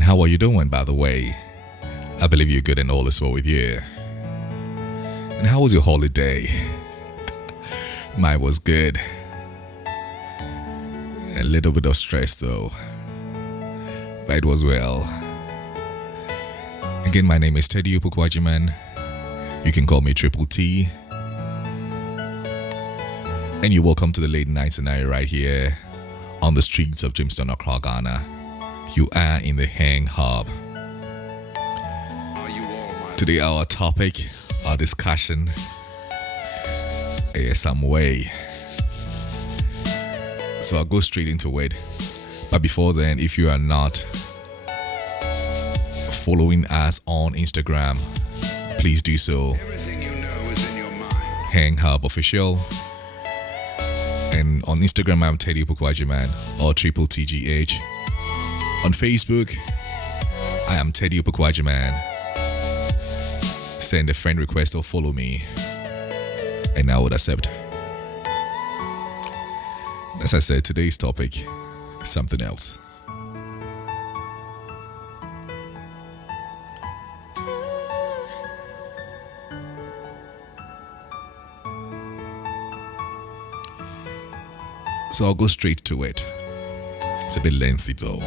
And how are you doing, by the way? I believe you're good and all is well with you. And how was your holiday? Mine was good. A little bit of stress though, but it was well. Again, my name is Teddy Upukwajiman. You can call me Triple T. And you're welcome to the late night tonight right here on the streets of Jamestown, Accra, Ghana. You are in the Hang Hub. Today our topic, our discussion is some way. So I'll go straight into it. But before then, if you are not following us on Instagram, please do so. Hang Hub Official. And on Instagram, I'm Teddy Upukwajiman or Triple TGH. On Facebook, I am Teddy Upukwajiman. Send a friend request or follow me, and I would accept. As I said, today's topic is something else. So I'll go straight to it. It's a bit lengthy though.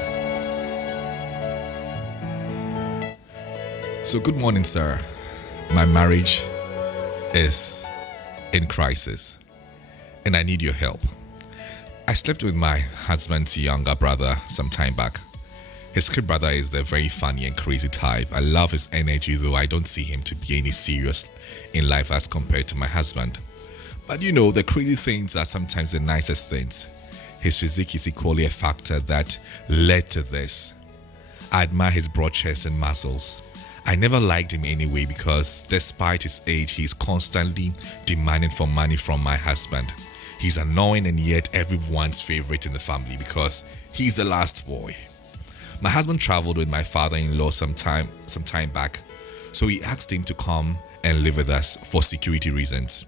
So good morning, sir. My marriage is in crisis and I need your help. I slept with my husband's younger brother some time back. His kid brother is a very funny and crazy type. I love his energy, though I don't see him to be any serious in life as compared to my husband. But you know, the crazy things are sometimes the nicest things. His physique is equally a factor that led to this. I admire his broad chest and muscles. I never liked him anyway because despite his age, he's constantly demanding for money from my husband. He's annoying and yet everyone's favorite in the family because he's the last boy. My husband traveled with my father-in-law some time back, so he asked him to come and live with us for security reasons.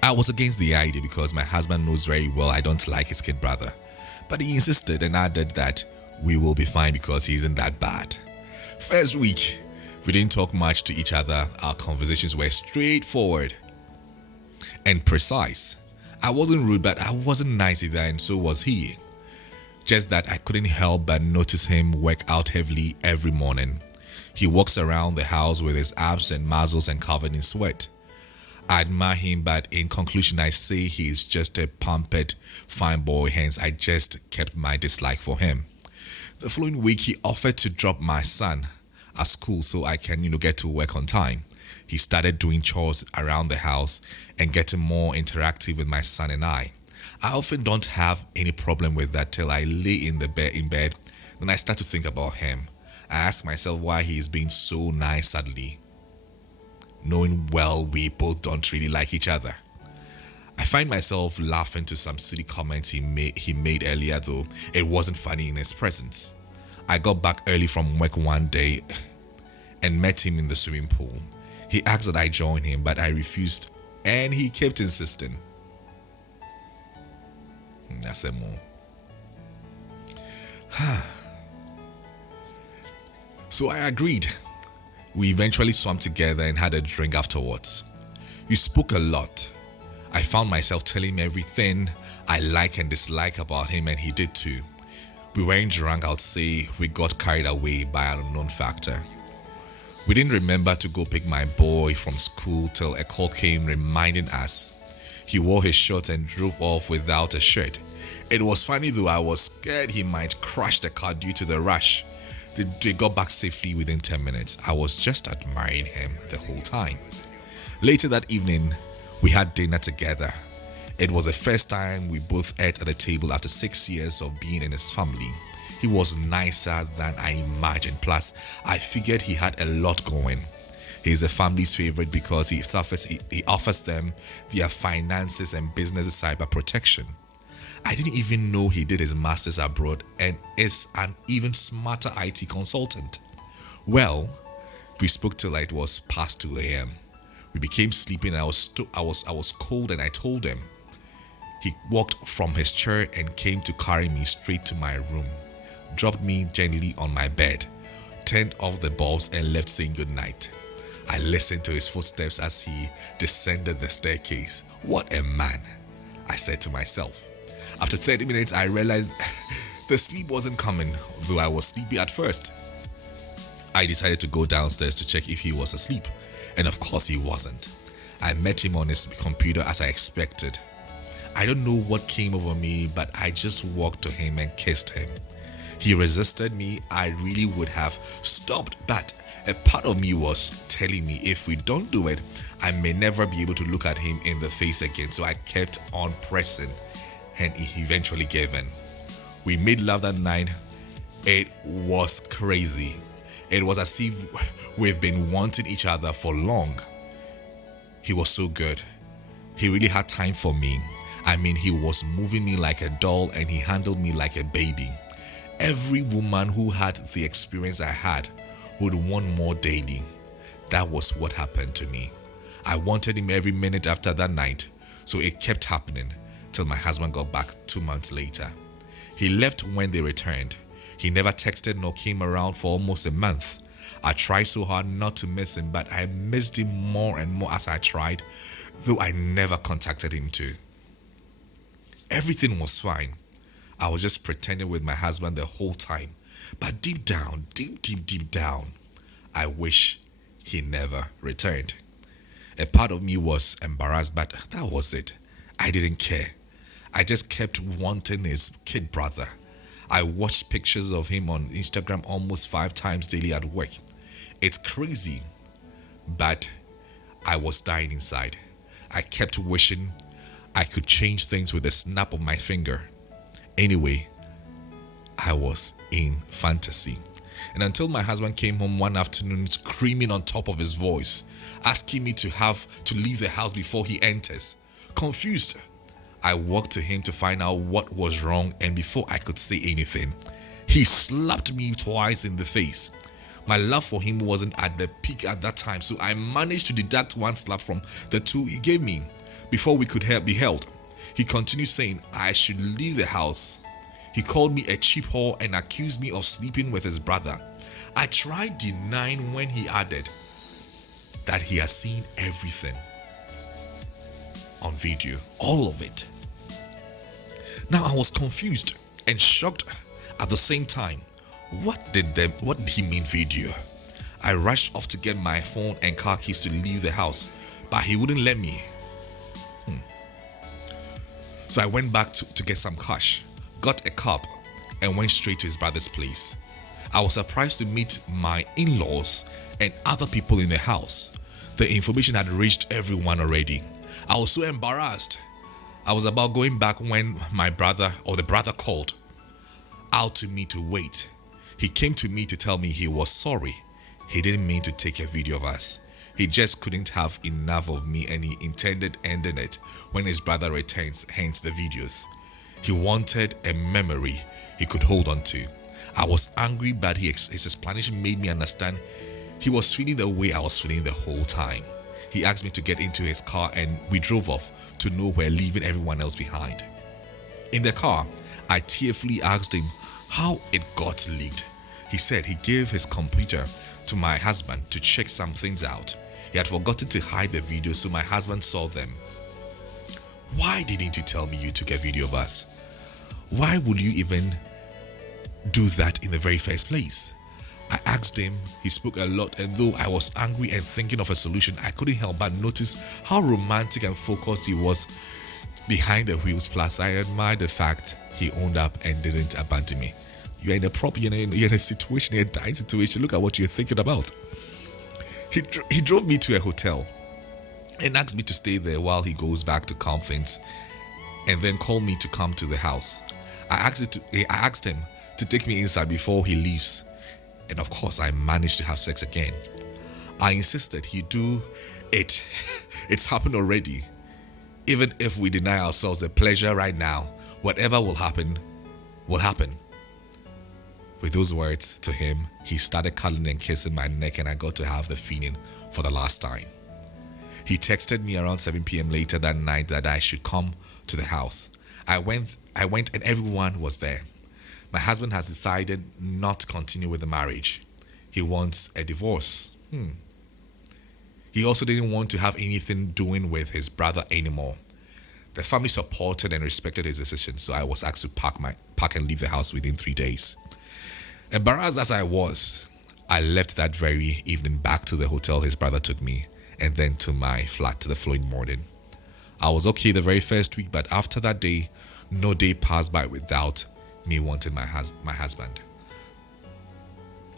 I was against the idea because my husband knows very well I don't like his kid brother, but he insisted and added that we will be fine because he isn't that bad. First week, we didn't talk much to each other. Our conversations were straightforward and precise. I wasn't rude, but I wasn't nice either, and so was he. Just that I couldn't help but notice him work out heavily every morning. He walks around the house with his abs and muscles and covered in sweat. I admire him, but in conclusion, I say he's just a pumped, fine boy, hence I just kept my dislike for him. The following week, he offered to drop my son at school so I can, get to work on time. He started doing chores around the house and getting more interactive with my son and I. I often don't have any problem with that till I lay in bed. Then I start to think about him. I ask myself why he is being so nice suddenly, knowing well we both don't really like each other. I find myself laughing to some silly comments he made earlier, though it wasn't funny in his presence. I got back early from work one day and met him in the swimming pool. He asked that I join him, but I refused and he kept insisting. That's it more. So I agreed. We eventually swam together and had a drink afterwards. We spoke a lot. I found myself telling him everything I like and dislike about him, and he did too. We weren't drunk, I'd say we got carried away by an unknown factor. We didn't remember to go pick my boy from school till a call came reminding us. He wore his shorts and drove off without a shirt. It was funny though, I was scared he might crash the car due to the rush. They got back safely within 10 minutes. I was just admiring him the whole time. Later that evening, we had dinner together. It was the first time we both ate at a table after 6 years of being in his family. He was nicer than I imagined. Plus, I figured he had a lot going. He's the family's favorite because he offers them their finances and business cyber protection. I didn't even know he did his master's abroad and is an even smarter IT consultant. Well, we spoke till it was past 2 a.m. We became sleepy and I was cold, and I told him. He walked from his chair and came to carry me straight to my room. dropped me gently on my bed, turned off the bulbs and left saying goodnight. I listened to his footsteps as he descended the staircase. What a man, I said to myself. After 30 minutes, I realized the sleep wasn't coming, though I was sleepy at first. I decided to go downstairs to check if he was asleep, and of course he wasn't. I met him on his computer as I expected. I don't know what came over me, but I just walked to him and kissed him. He resisted me. I really would have stopped, but a part of me was telling me if we don't do it, I may never be able to look at him in the face again. So I kept on pressing, and he eventually gave in. We made love that night. It was crazy. It was as if we've been wanting each other for long. He was so good. He really had time for me. I mean, he was moving me like a doll and he handled me like a baby. Every woman who had the experience I had would want more daily. That was what happened to me. I wanted him every minute after that night, so it kept happening till my husband got back 2 months later. He left when they returned. He never texted nor came around for almost a month. I tried so hard not to miss him, but I missed him more and more as I tried, though I never contacted him too. Everything was fine. I was just pretending with my husband the whole time. But deep down, deep down, I wish he never returned. A part of me was embarrassed, but that was it. I didn't care. I just kept wanting his kid brother. I watched pictures of him on Instagram almost 5 times daily at work. It's crazy, but I was dying inside. I kept wishing I could change things with a snap of my finger. Anyway, I was in fantasy. And until my husband came home one afternoon screaming on top of his voice, asking me to have to leave the house before he enters. Confused, I walked to him to find out what was wrong, and before I could say anything, he slapped me twice in the face. My love for him wasn't at the peak at that time, so I managed to deduct 1 slap from the 2 he gave me. Before we could be held, he continued saying I should leave the house. He called me a cheap whore and accused me of sleeping with his brother. I tried denying when he added that he has seen everything on video, all of it. Now I was confused and shocked at the same time. What did he mean video? I rushed off to get my phone and car keys to leave the house, but he wouldn't let me. So I went back to get some cash, got a cab, and went straight to his brother's place. I was surprised to meet my in-laws and other people in the house. The information had reached everyone already. I was so embarrassed. I was about going back when the brother called out to me to wait. He came to me to tell me he was sorry. He didn't mean to take a video of us. He just couldn't have enough of me and he intended ending it when his brother returns, hence the videos. He wanted a memory he could hold on to. I was angry, but his explanation made me understand he was feeling the way I was feeling the whole time. He asked me to get into his car and we drove off to nowhere, leaving everyone else behind. In the car, I tearfully asked him how it got leaked. He said he gave his computer to my husband to check some things out. He had forgotten to hide the videos, so my husband saw them. Why didn't you tell me you took a video of us? Why would you even do that in the very first place? I asked him. He spoke a lot, and though I was angry and thinking of a solution, I couldn't help but notice how romantic and focused he was behind the wheels. Plus, I admired the fact he owned up and didn't abandon me. You're in a you're in a situation, a dying situation. Look at what you're thinking about. He drove me to a hotel and asked me to stay there while he goes back to calm things, and then called me to come to the house. I asked him to take me inside before he leaves, and of course I managed to have sex again. I insisted he do it. It's happened already. Even if we deny ourselves the pleasure right now, whatever will happen, will happen. With those words to him, he started cuddling and kissing my neck, and I got to have the feeling for the last time. He texted me around 7 p.m. later that night that I should come to the house. I went and everyone was there. My husband has decided not to continue with the marriage. He wants a divorce. He also didn't want to have anything doing with his brother anymore. The family supported and respected his decision, so I was asked to pack and leave the house within 3 days. Embarrassed as I was, I left that very evening back to the hotel his brother took me, and then to my flat the following morning. I was okay the very first week, but after that day, no day passed by without me wanting my husband.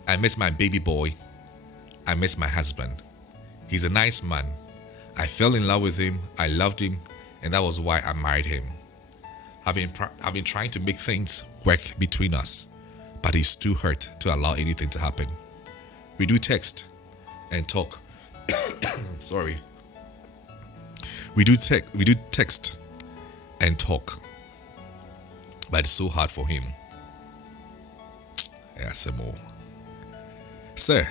I miss my baby boy. I miss my husband. He's a nice man. I fell in love with him. I loved him, and that was why I married him. I've been trying to make things work between us, but he's too hurt to allow anything to happen. We do text and talk. Sorry. We do text and talk, but it's so hard for him. Yeah, some more. Sir,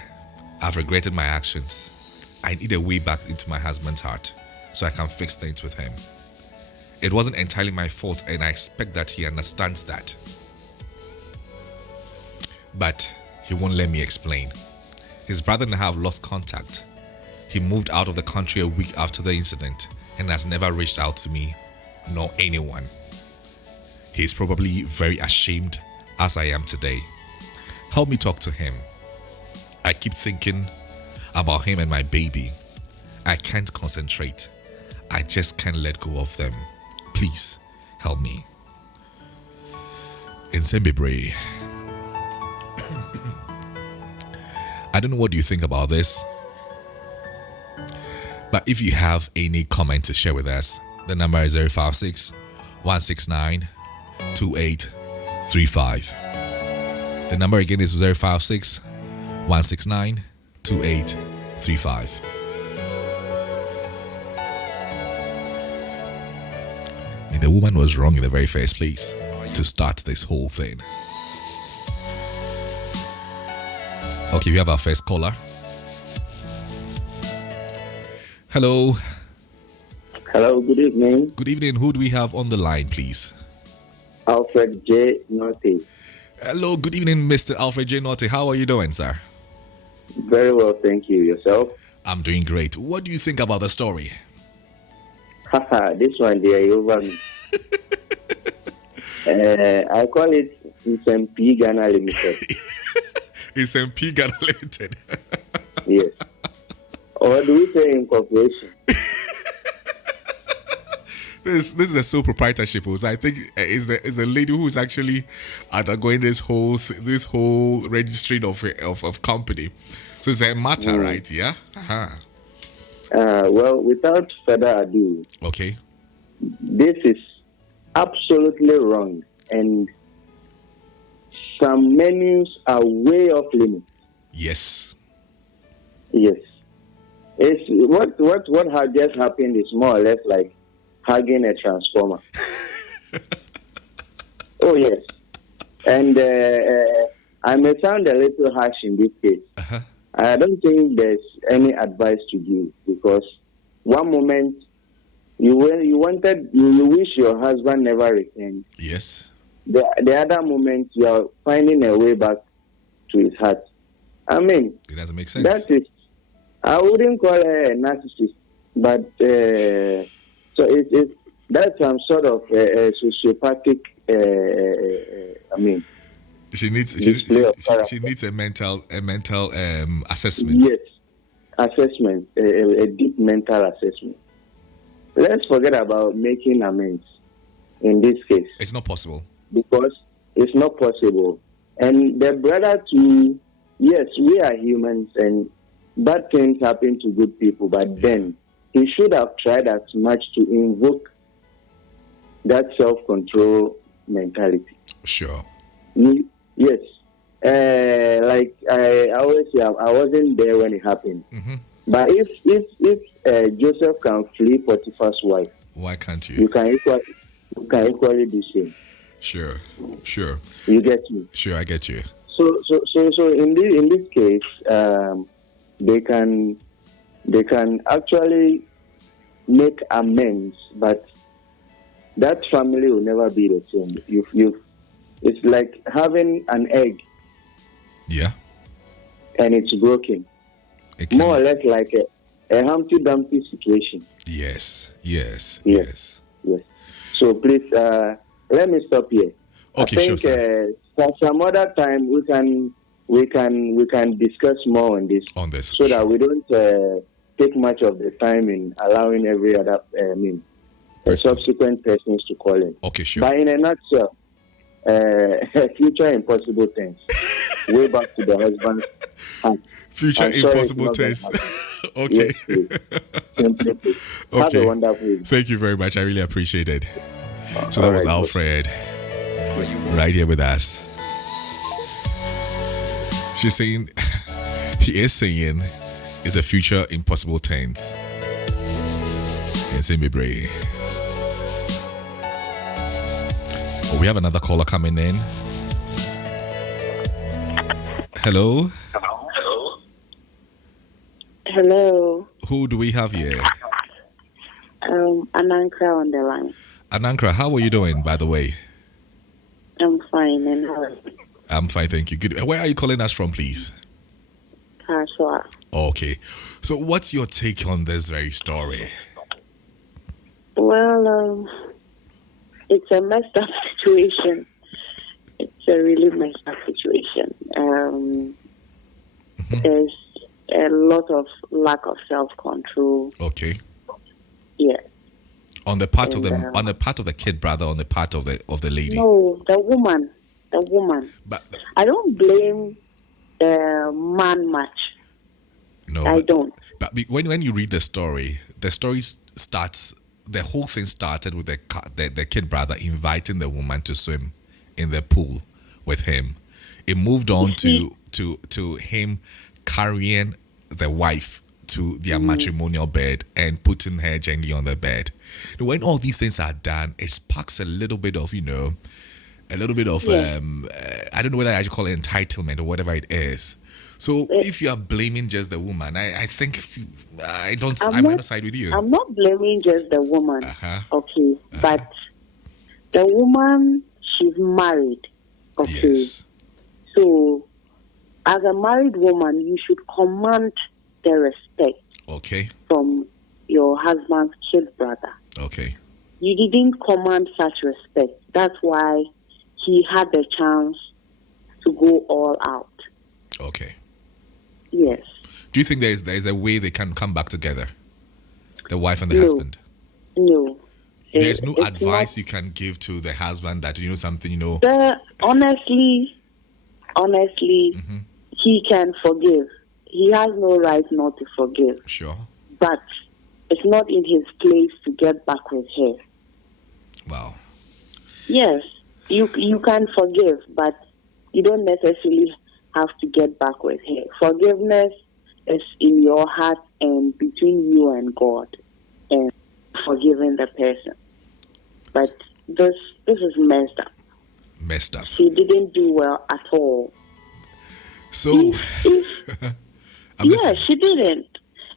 I've regretted my actions. I need a way back into my husband's heart so I can fix things with him. It wasn't entirely my fault, and I expect that he understands that. But he won't let me explain. His brother and I have lost contact. He moved out of the country a week after the incident and has never reached out to me nor anyone. He is probably very ashamed as I am today. Help me talk to him. I keep thinking about him and my baby. I can't concentrate. I just can't let go of them. Please help me. In Sembebre. I don't know what you think about this, but if you have any comment to share with us, the number is 056 169 2835. The number again is 056 169 2835. I mean, the woman was wrong in the very first place to start this whole thing. Okay, we have our first caller. Hello. Hello, good evening. Good evening. Who do we have on the line, please? Alfred J. Norty. Hello, good evening, Mr. Alfred J. Norty. How are you doing, sir? Very well, thank you. Yourself? I'm doing great. What do you think about the story? Haha, this one there over me. I call it SMP Ghana Limited. SMP Ghana Limited. Yes. Or do we say incorporation? This is a sole proprietorship. So I think is the lady who is actually undergoing this whole registering of company. So it's a matter, right? Yeah. Well, without further ado, okay. This is absolutely wrong, and some menus are way off limit. Yes. Yes. It's what had just happened is more or less like hugging a transformer. Oh yes, and I may sound a little harsh in this case. Uh-huh. I don't think there's any advice to give, because one moment you wish your husband never returned. Yes. The other moment you are finding a way back to his heart. I mean, it doesn't make sense. That is, I wouldn't call her a narcissist, but so it's that's some sort of sociopathic. I mean, she needs a mental assessment. Yes, assessment, a deep mental assessment. Let's forget about making amends in this case. It's not possible. Because it's not possible. And the brother too, yes, we are humans and bad things happen to good people, but then he should have tried as much to invoke that self-control mentality. Sure. Yes. Like I always say, I wasn't there when it happened. Mm-hmm. But if Joseph can flee Potiphar's wife, why can't you? You can equally do same. Sure. You get me? Sure, I get you. So in this case, they can actually make amends, but that family will never be the same. It's like having an egg Yeah. and it's broken. It can- More or less like a Humpty Dumpty situation. Yes. Yes. So please, let me stop here. Okay, I sure, think sir. some other time we can discuss more on this, On this. so that we don't take much of the time in allowing every other subsequent persons to call in. Okay, sure. But in a nutshell, future impossible things. Way back to the husband's hand. Future I'm sorry, impossible it's not test. Okay. Yes, please. Simply put. Have Okay. a wonderful day. Thank you very much. I really appreciate it. So that All was right, Alfred right here with us. She's saying, he is saying, it's a future impossible tense. In Zimbabwe. Oh, we have another caller coming in. Hello? Hello. Who do we have here? Anankra on the line. Anankra, how are you doing, by the way? I'm fine, and how are you? I'm fine, thank you. Good. Where are you calling us from, please? Kaswa. Okay. So what's your take on this very story? Well, it's a messed up situation. It's a really messed up situation. There's a lot of lack of self-control. Okay. Yeah. On the part of the And, on the part of the kid brother, on the part of the lady. No, the woman. But I don't blame the man much. no. I don't. But when you read the story starts. The whole thing started with the kid brother inviting the woman to swim in the pool with him. It moved on to him carrying the wife to their matrimonial bed and putting her gently on the bed. When all these things are done, it sparks a little bit of, I don't know whether I should call it entitlement or whatever it is. So if you are blaming just the woman, I think I might not side with you. I'm not blaming just the woman. Uh-huh. Okay. But the woman, she's married. Okay. Yes. So, as a married woman, you should command the respect Okay. from your husband's kid brother. Okay. You didn't command such respect. That's why he had the chance to go all out. Okay. Yes. Do you think there's a way they can come back together? The wife and the No. husband? No. There's no It's advice you can give to the husband that, something, Honestly, Mm-hmm. he can forgive. He has no right not to forgive. Sure. But it's not in his place to get back with her. Wow. Yes, you can forgive, but you don't necessarily have to get back with her. Forgiveness is in your heart and between you and God, and forgiving the person. But this is messed up. Messed up. She didn't do well at all. So, I'm Yeah, listening. she didn't.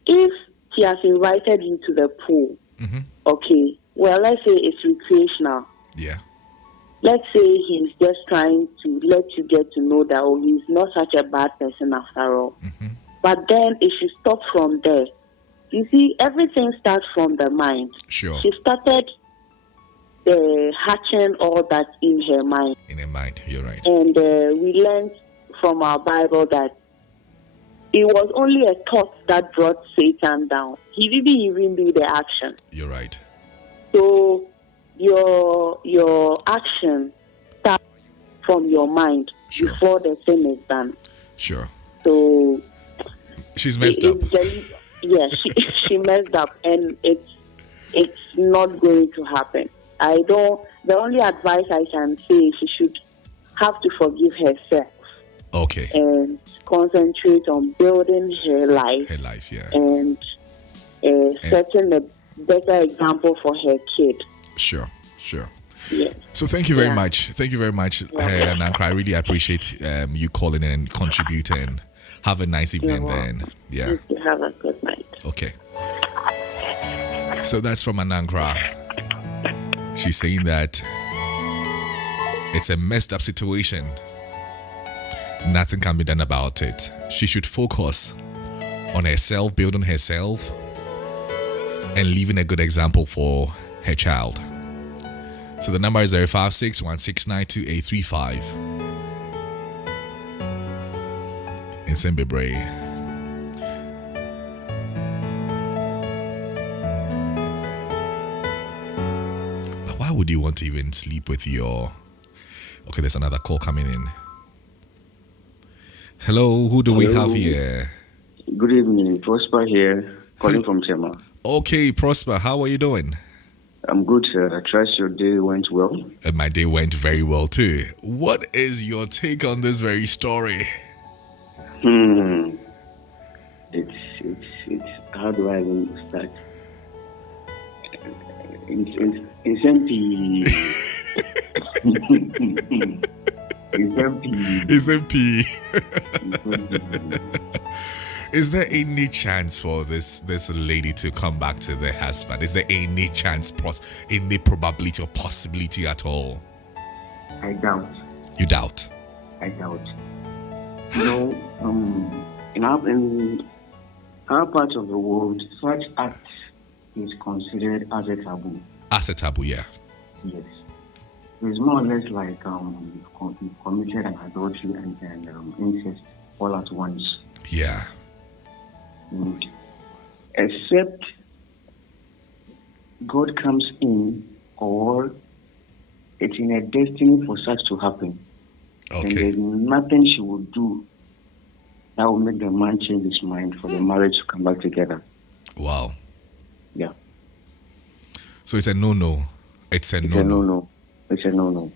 If she has invited you to the pool, Mm-hmm. okay, well, let's say it's recreational. Yeah. Let's say he's just trying to let you get to know that, he's not such a bad person after all. Mm-hmm. But then it should stop from there. You see, everything starts from the mind. Sure. She started hatching all that in her mind. In her mind, you're right. And we learned from our Bible that it was only a thought that brought Satan down. He didn't even do the action. You're right. So your action starts from your mind Sure. before the thing is done. Sure. So She's messed up. She messed up, and it's not going to happen. The only advice I can say, she should have to forgive herself Okay. and concentrate on building her life Her life, yeah. and setting a better example for her kid. Sure. Yes. So thank you very Yeah. much. Thank you very much, Nankra. I really appreciate you calling in and contributing. Have a nice evening You're then. Yeah. You have a good night. Okay. So that's from Anankra. She's saying that It's a messed up situation. Nothing can be done about it. She should focus on herself, building herself, and leaving a good example for her child. So the number is 056-1692835. In Sembebre. But why would you want to even sleep with your... Okay, there's another call coming in. Hello, who do we have here? Good evening, Prosper here, calling from Tema. Okay, Prosper, how are you doing? I'm good, sir. I trust your day went well. And my day went very well too. What is your take on this very story? It's how do I even start? It's empty. It's empty. It's empty. Is there any chance for this lady to come back to the husband? Is there any chance, any probability or possibility at all? I doubt. You doubt? I doubt. You know, in our part of the world, such act is considered as a taboo. As a taboo, yeah. Yes. It's more or less like you've committed an adultery and incest all at once. Yeah. Except God comes in, or it's in a destiny for such to happen. Okay. And there's nothing she will do that will make the man change his mind for the marriage to come back together. Wow. Yeah. So it's a no-no. It's a no-no. It's a no-no.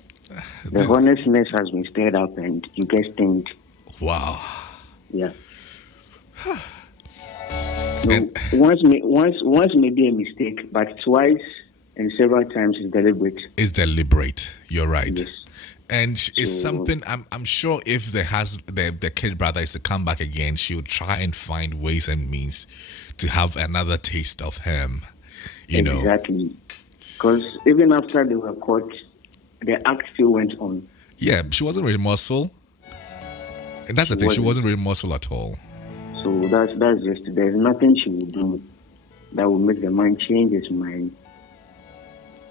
The honestness has been stirred up and you get stinged. Wow. Yeah. No, once may be a mistake, but twice and several times is deliberate. It's deliberate. You're right. Yes. And it's something I'm sure if the kid brother is to come back again, she would try and find ways and means to have another taste of him. You know. Exactly. Because even after they were caught, the act still went on. Yeah, she wasn't remorseful. And that's the thing, she wasn't remorseful at all. So that's just, there's nothing she will do that will make the man change his mind.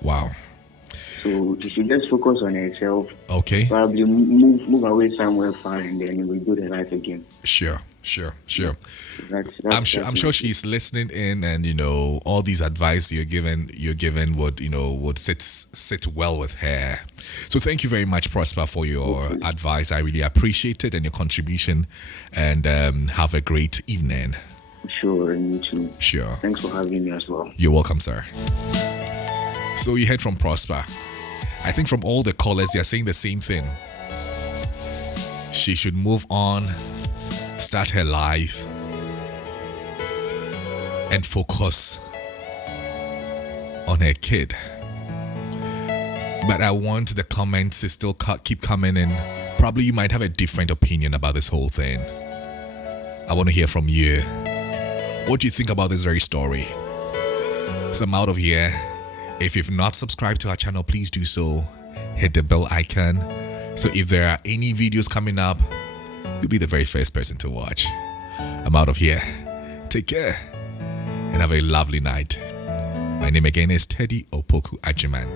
Wow. So she should just focus on herself. Okay. Probably move away somewhere far and then we'll do the life again. Sure. I'm sure she's listening in, and all these advice you're given would sit well with her. So thank you very much, Prosper, for your advice. I really appreciate it and your contribution, and have a great evening. Sure, and you too. Sure. Thanks for having me as well. You're welcome, sir. So you heard from Prosper. I think from all the callers, they're saying the same thing. She should move on, start her life, and focus on her kid. But I want the comments to still keep coming in. Probably you might have a different opinion about this whole thing. I want to hear from you. What do you think about this very story? So I'm out of here. If you've not subscribed to our channel, please do so. Hit the bell icon. So if there are any videos coming up, you'll be the very first person to watch. I'm out of here. Take care and have a lovely night. My name again is Teddy Opoku Ajiman.